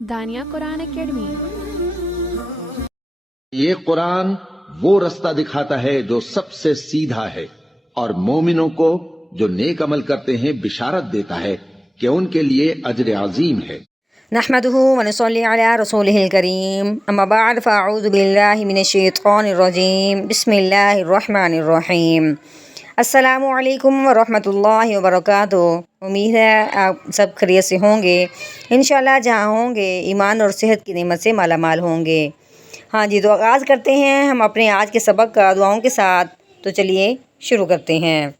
دانیہ قرآن academy. یہ قرآن وہ رستہ دکھاتا ہے جو سب سے سیدھا ہے، اور مومنوں کو جو نیک عمل کرتے ہیں بشارت دیتا ہے کہ ان کے لیے اجر عظیم ہے۔ نحمده ونصلي على رسوله الكريم اما بعد فاعوذ بالله من الشیطان الرجیم بسم اللہ الرحمن الرحیم۔ السلام علیکم ورحمۃ اللہ وبرکاتہ۔ امید ہے آپ سب خیریت سے ہوں گے، انشاءاللہ جہاں ہوں گے ایمان اور صحت کی نعمت سے مالا مال ہوں گے۔ ہاں جی، تو آغاز کرتے ہیں ہم اپنے آج کے سبق کا دعاؤں کے ساتھ۔ تو چلیے شروع کرتے ہیں۔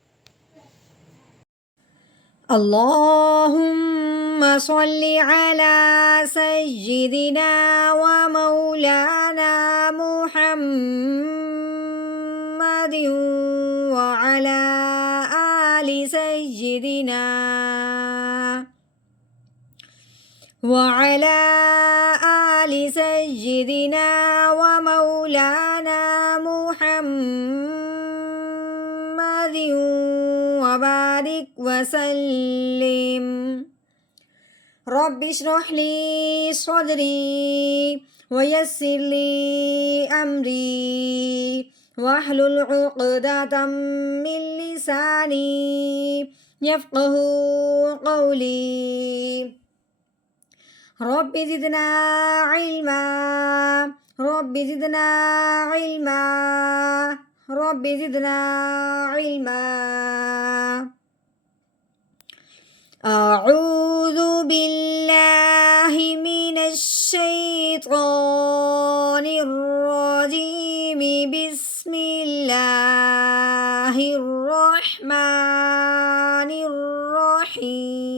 اللہم صلی علی سیدنا و مولانا محمد وعلی آل سیدنا وعلی آل سیدنا و مولانا محمد وبارک وسلم۔ رب اشرح لی صدری ویسر لی امری واحلل عقدۃ من لسانی یفقہوا قولی۔ رب زدنا علما رب زدنا علما رب زدنا علما۔ اعوذ باللہ من الشیطان الرجیم بسم اللہ الرحمن الرحیم۔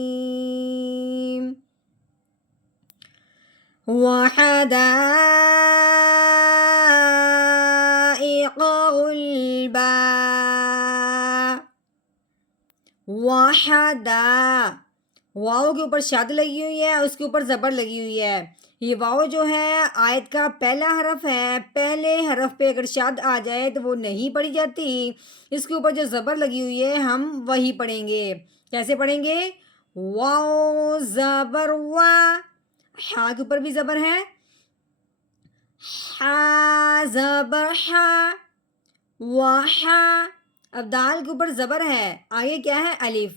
وحدائق غلبا۔ وحدا، واؤ کے اوپر شد لگی ہوئی ہے، اس کے اوپر زبر لگی ہوئی ہے۔ یہ واؤ جو ہے آیت کا پہلا حرف ہے، پہلے حرف پہ اگر شد آ جائے تو وہ نہیں پڑھی جاتی۔ اس کے اوپر جو زبر لگی ہوئی ہے ہم وہی پڑھیں گے۔ کیسے پڑھیں گے؟ واؤ زبر وا، ہا کے اوپر بھی زبر ہے، ہا زبر ہا، وحا۔ اب دال کے اوپر زبر ہے، آگے کیا ہے؟ الف۔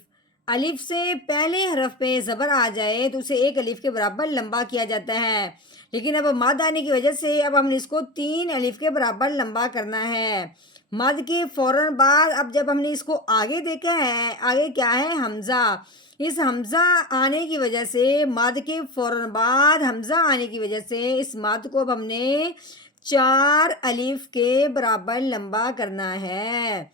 الف سے پہلے حرف پہ زبر آ جائے تو اسے ایک الف کے برابر لمبا کیا جاتا ہے، لیکن اب مد آنے کی وجہ سے اب ہم نے اس کو 3 الف کے برابر لمبا کرنا ہے۔ مد کے فوراً بعد اب جب ہم نے اس کو آگے دیکھا ہے، آگے کیا ہے؟ حمزہ۔ اس حمزہ آنے کی وجہ سے، مد کے فوراً بعد حمزہ آنے کی وجہ سے اس مد کو اب ہم نے 4 الف کے برابر لمبا کرنا ہے۔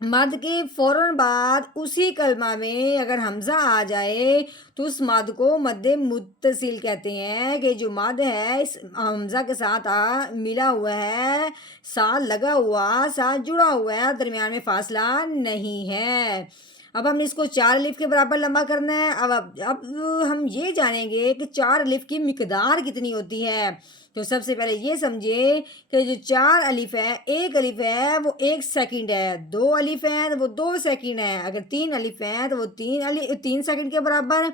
مد کے فوراً بعد اسی کلمہ میں اگر حمزہ آ جائے تو اس مد کو مد متصل کہتے ہیں، کہ جو مد ہے اس حمزہ کے ساتھ ملا ہوا ہے، ساتھ لگا ہوا، ساتھ جڑا ہوا ہے، درمیان میں فاصلہ نہیں ہے۔ اب ہم نے اس کو 4 الف کے برابر لمبا کرنا ہے۔ اب ہم یہ جانیں گے کہ 4 الف کی مقدار کتنی ہوتی ہے۔ تو سب سے پہلے یہ سمجھے کہ جو 4 الف ہے، ایک الف ہے وہ 1 سیکنڈ ہے، 2 الف ہیں تو وہ 2 سیکنڈ ہے، اگر 3 الف ہیں تو وہ 3 سیکنڈ کے برابر۔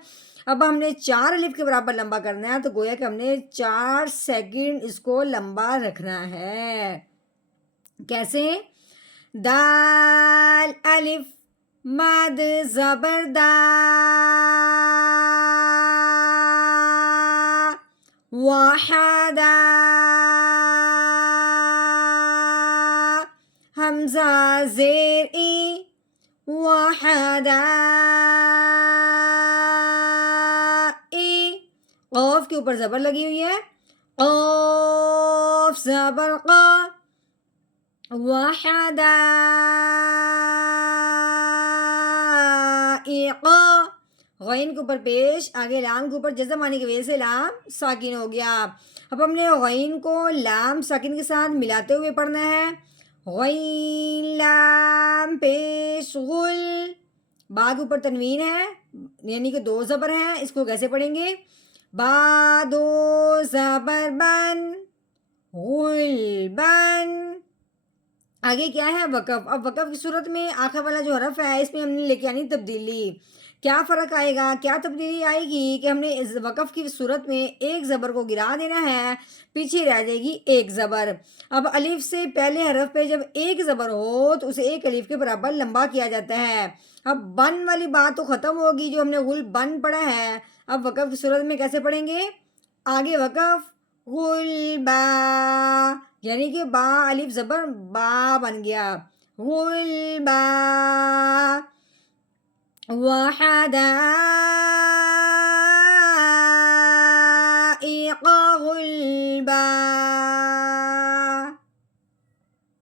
اب ہم نے 4 الف کے برابر لمبا کرنا ہے، تو گویا کہ ہم نے 4 سیکنڈ اس کو لمبا رکھنا ہے۔ کیسے؟ دال الف مد زبر دا، وحدا حمزہ زیر ای، وحدا ای۔ قوف کے اوپر زبر لگی ہوئی ہے، قوف زبر قا، وحدا ایقا۔ غین کے اوپر پیش، آگے لام کے اوپر جزم آنے کی وجہ سے لام ساکن ہو گیا۔ اب ہم نے غین کو لام ساکن کے ساتھ ملاتے ہوئے پڑھنا ہے۔ غین لام پیش غل، با کے اوپر تنوین ہے یعنی کہ 2 زبر ہیں، اس کو کیسے پڑھیں گے؟ با 2 زبر بن، غل بن۔ آگے کیا ہے وقف. اب وقف کی صورت میں آخر والا جو حرف ہے اس میں ہم نے لے کے آنی تبدیلی. کیا فرق آئے گا, کیا تبدیلی آئے گی کہ ہم نے اس وقف کی صورت میں ایک زبر کو گرا دینا ہے, پیچھے رہ جائے گی ایک زبر. اب الف سے پہلے حرف پہ جب ایک زبر ہو تو اسے ایک الف کے برابر لمبا کیا جاتا ہے. اب بن والی بات تو ختم ہوگی جو ہم نے غل بن پڑھا ہے. اب وقف کی صورت میں کیسے پڑھیں گے؟ آگے وقف غلبا, یعنی کہ با الف زبر با بن گیا. غلبا وحدائق